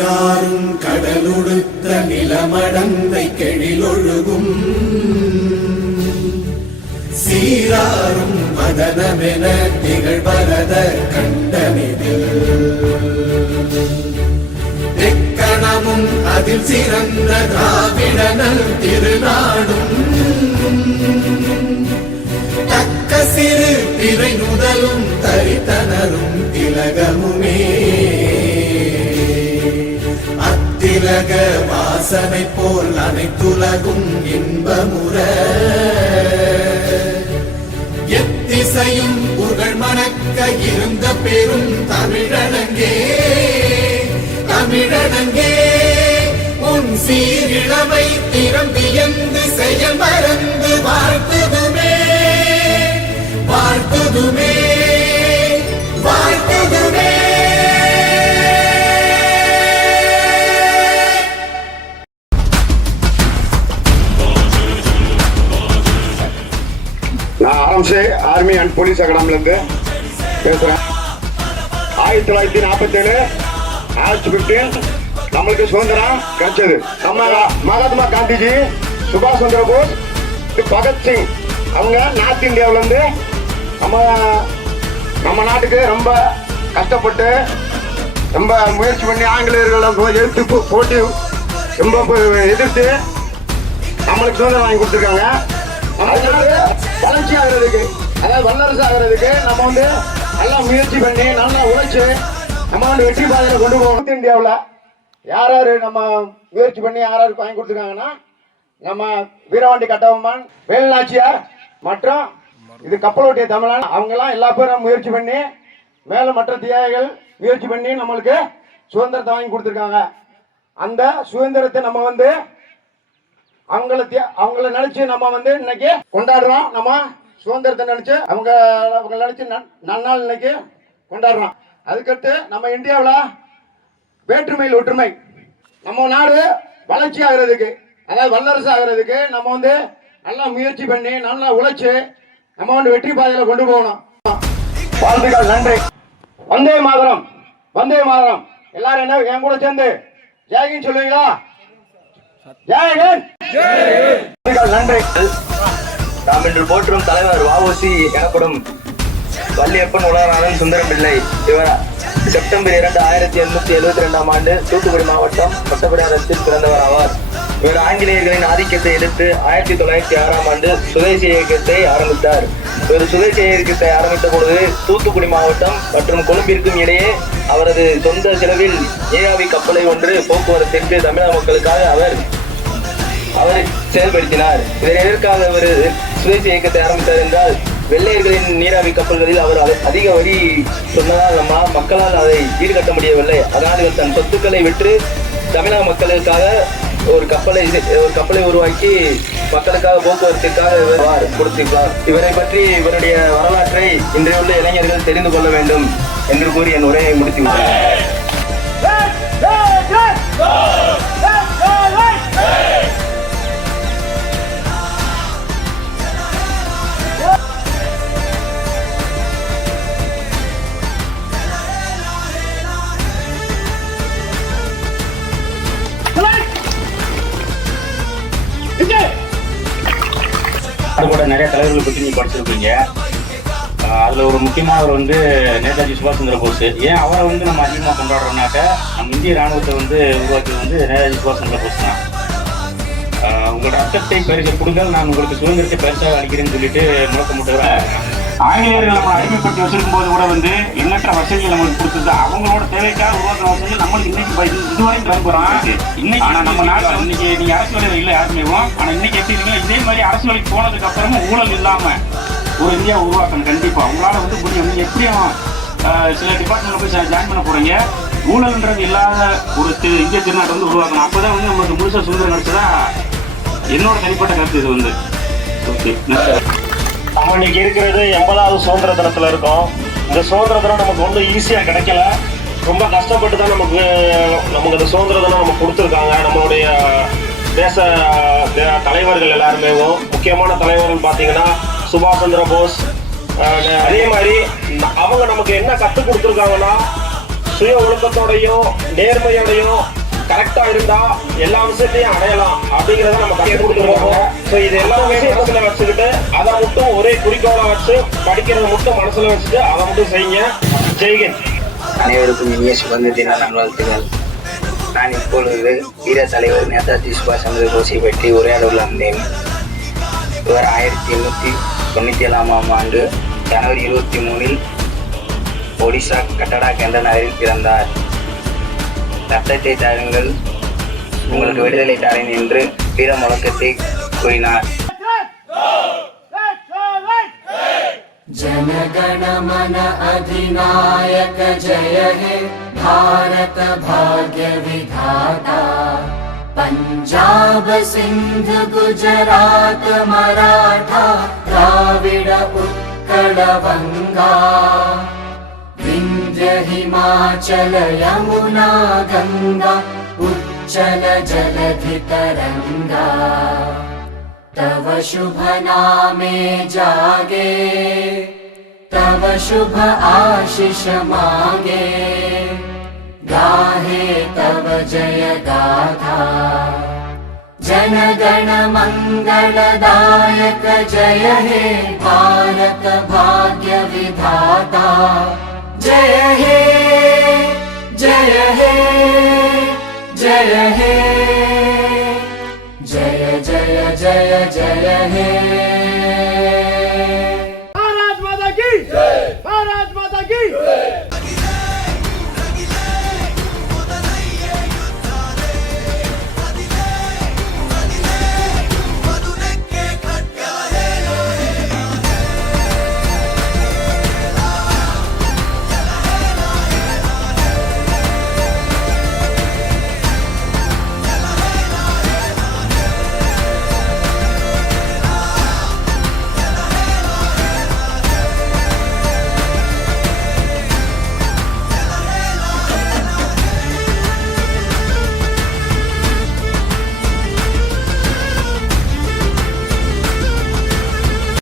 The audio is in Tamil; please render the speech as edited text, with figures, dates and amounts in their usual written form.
நீராறும் கடலுடுத்த நிலமடந்தை கெழிலொழுகும் சீராறும் மதனமென திகழ்வரத கண்டமிதில் தெக்கணமும் அதில் சிறந்த திராவிடனல் திருநாடும் தக்க சிறு பிறை நுதலும் தரித்தனரும் திலகமுமே அத்திலக வாசனை போல் அனைத்துலகும் இன்பமுற எத்திசையும் புகழ் மணக்க இருந்த பெரும் தமிழனங்கே தமிழனங்கே உன் சீரிழமை திறம்பியந்து செயல் மறந்து வாழ்த்துதுமே வாழ்த்துதுமே வாழ்த்துதுமே. நான் ஆரம்சே ஆர்மி அண்ட் போலீஸ் அகாடமில இருந்து பேசுறேன். 1947 ஆகஸ்ட் 15 நம்மளுக்கு சுதந்திரம் கிடைச்சது. நம்ம மகாத்மா காந்திஜி, சுபாஷ் சந்திர போஸ், பகத்சிங் அவங்க நார்த் இந்தியாவில இருந்து நம்ம நாட்டுக்கு ரொம்ப கஷ்டப்பட்டு ரொம்ப முயற்சி பண்ணி ஆங்கிலேயர்களை எதிர்த்து போட்டி ரொம்ப எதிர்த்து நம்மளுக்கு சுதந்திரம் வாங்கி கொடுத்துருக்காங்க. வளர்ச்சி ஆகிறதுக்கு, அதாவது வல்லரசு ஆகிறதுக்கு நம்ம நல்லா முயற்சி பண்ணி நல்லா உழைச்சு நம்ம வெற்றி பாதையில கொண்டு போகணும். இந்தியாவில் யார் யாரு நம்ம முயற்சி பண்ணி யாராருக்கு வாங்கி கொடுத்துருக்காங்கன்னா, நம்ம வீரவாண்டி கட்டபொம்மன், வேலுநாச்சியார் மற்றும் இது கப்பலோட்டிய தமிழன், அவங்கெல்லாம் எல்லா பேரும் முயற்சி பண்ணி மேலும் மற்ற தியாகிகள் முயற்சி பண்ணி நம்மளுக்கு சுதந்திரத்தை வாங்கி கொடுத்துருக்காங்க. அந்த சுதந்திரத்தை நம்ம அவங்கள நினைச்சு நம்ம இன்னைக்கு கொண்டாடுறோம். நம்ம சுதந்திரத்தை நினைச்சு அவங்க நினைச்சு நன்னாள் இன்னைக்கு கொண்டாடுறோம். அதுக்கடுத்து நம்ம இந்தியாவில் வேற்றுமையில் ஒற்றுமை, நம்ம நாடு வளர்ச்சி ஆகிறதுக்கு, அதாவது வல்லரசு ஆகிறதுக்கு நம்ம நல்லா முயற்சி பண்ணி நல்லா உழைச்சு நம்ம வெற்றி பாதையில கொண்டு போகணும். வாழ்த்துக்கள், நன்றி. வந்தே மாதரம், வந்தே மாதரம். எல்லாரும் என்ன என் கூட சேர்ந்து ஜெயஹிந்த் சொல்லுவீங்களா? ஜெயஹிந்த். நன்றி. நாம் இன்று போற்றும் தலைவர் வ.உ.சி. எனப்படும் வள்ளியப்பன் உலகநாதன் சுந்தரம் பிள்ளை. இவர் செப்டம்பர் 2, 1872 ஆண்டு தூத்துக்குடி மாவட்டம் பட்டப்படியாரத்தில் பிறந்தவர் ஆவார். இவர் ஆங்கிலேயர்களின் ஆதிக்கத்தை எதிர்த்து 1906 ஆண்டு சுதேசி இயக்கத்தை ஆரம்பித்தார். இவர் சுதேசி இயக்கத்தை ஆரம்பித்த பொழுது தூத்துக்குடி மாவட்டம் மற்றும் கொழும்பிற்கும் இடையே அவரது சொந்த செலவில் நீராவி கப்பலை ஒன்று போக்குவரத்திற்கு தமிழக மக்களுக்காக அவர் செயல்படுத்தினார். இதனை எதற்காக அவர் சுதேசி இயக்கத்தை ஆரம்பித்தார் என்றால், வெள்ளையர்களின் நீராவி கப்பல்களில் அவர் அதிக வரி சொன்னதால் மக்களால் அதை ஈடுகட்ட முடியவில்லை. அதனால் இவர் தன் சொத்துக்களை விற்று தமிழக மக்களுக்காக ஒரு கப்பலை உருவாக்கி மக்களுக்காக போக்குவரத்திற்காக கொடுத்திருக்கிறார். இவரை பற்றி இவருடைய வரலாற்றை இன்றைய உள்ள இளைஞர்கள் தெரிந்து கொள்ள வேண்டும் என்று கூறி என் உரையை முடித்துவிட்டார். அது கூட நிறைய தலைவர்களை பற்றி நீங்க படிச்சிருக்கீங்க. அதுல ஒரு முக்கியமானவர் நேதாஜி சுபாஷ் சந்திர போஸ். ஏன் அவரை நம்ம அதிகமாக கொண்டாடுறோம்னாக்க, நம்ம இந்திய ராணுவத்தை உருவாக்கியது நேதாஜி சுபாஷ் சந்திர போஸ் தான். உங்களோட ரத்தத்தை பரிசு கொடுங்கள், நான் உங்களுக்கு சுதந்திரத்தை பரிசாக அளிக்கிறேன்னு சொல்லிட்டு முழக்கமிட்டவர். ஆங்கிலேயர்கள் நம்ம அடிமைப்படுத்தி வச்சிருக்கும் போது கூட எண்ணற்ற வசதிகள் நம்மளுக்கு கொடுத்துருந்தா, அவங்களோட தேவைக்காக உருவாக்குற வசதிகள் நம்மளுக்கு இன்னைக்கு இதுவரையும் பயன்படுறோம். இன்னைக்கு ஆனா நம்ம நாட்டில் இன்னைக்கு நீங்க அரசியல் இல்லை யாருமே. ஆனா இன்னைக்கு எப்படி இருக்கீங்க, இதே மாதிரி அரசியலுக்கு போனதுக்கு அப்புறமும் ஊழல் இல்லாம ஒரு இந்தியா உருவாக்கணும். கண்டிப்பா உங்களால முடியும். நீங்க எப்படியும் சில டிபார்ட்மெண்ட்ல போய் ஜாயின் பண்ண போறீங்க. ஊழல்ன்றது இல்லாத ஒரு இந்திய திருநாட்டை உருவாக்கணும். அப்பதான் நம்மளுக்கு முழுசா சுதந்திரம் கிடைச்சதா என்னோட தனிப்பட்ட கருத்து. இது ஓகே. நம்ம இன்னைக்கு இருக்கிறது 80வது சுதந்திர தினத்துல இருக்கோம். இந்த சுதந்திர தினம் நமக்கு ஒன்றும் ஈஸியா கிடைக்கல. ரொம்ப கஷ்டப்பட்டு தான் நமக்கு அந்த சுதந்திர தினம் நமக்கு கொடுத்துருக்காங்க. நம்மளுடைய தேச தலைவர்கள் எல்லாருமே, முக்கியமான தலைவர்கள் பார்த்தீங்கன்னா சுபாஷ் சந்திர போஸ். அதே மாதிரி அவங்க நமக்கு என்ன கற்றுக் கொடுத்துருக்காங்கன்னா, சுய ஒழுக்கத்தோடையும் நேர்மையோடையும் கரெக்டா இருந்தா எல்லா விஷயத்தையும் அடையலாம் அப்படிங்கறத நம்ம கற்றுக் கொடுத்துருவாங்க. ஸோ இது எல்லா விஷயம் மனசுல வச்சுக்கிட்டு அதை மட்டும் ஒரே குறிக்கோளா வச்சு படிக்கிறத மட்டும் மனசுல வச்சுட்டு அதை மட்டும் செய்யுங்க. ஜெய்ஹிந்த். அனைவருக்கும் இனிய சுதந்திர தின நல்வாழ்த்துக்கள். நான் இப்பொழுது வீர தலைவர் நேதாஜி சுபாஷ் சந்திர போஸை பற்றி உரையாட உள்ளேன். இவர் 1897ஆம் ஆண்டு ஜனவரி 23 ஒடிசா கட்டடாக் என்ற நகரில் பிறந்தார். ரத்தத்தை தாருங்கள், உங்களுக்கு விடுதலை தாரேன் என்று வீர முழக்கத்தை கூறினார். जनगण मन अधिनायक जय हे भारत भाग्य विधाता। पंजाब सिंध गुजरात मराठा द्राविड उत्कल बंगा। विंध्य हिमाचल यमुना गंगा उच्चल जलधि तरंगा। तव शुभ नामे जागे, तव शुभ आशीष मांगे। गाहे तव जय गाथा, जन गण मंगलदायक जय हे भारत भाग्य विधाता। जय हे जय हे जय हे जय जय जय जय हे। भारत माता की जय। भारत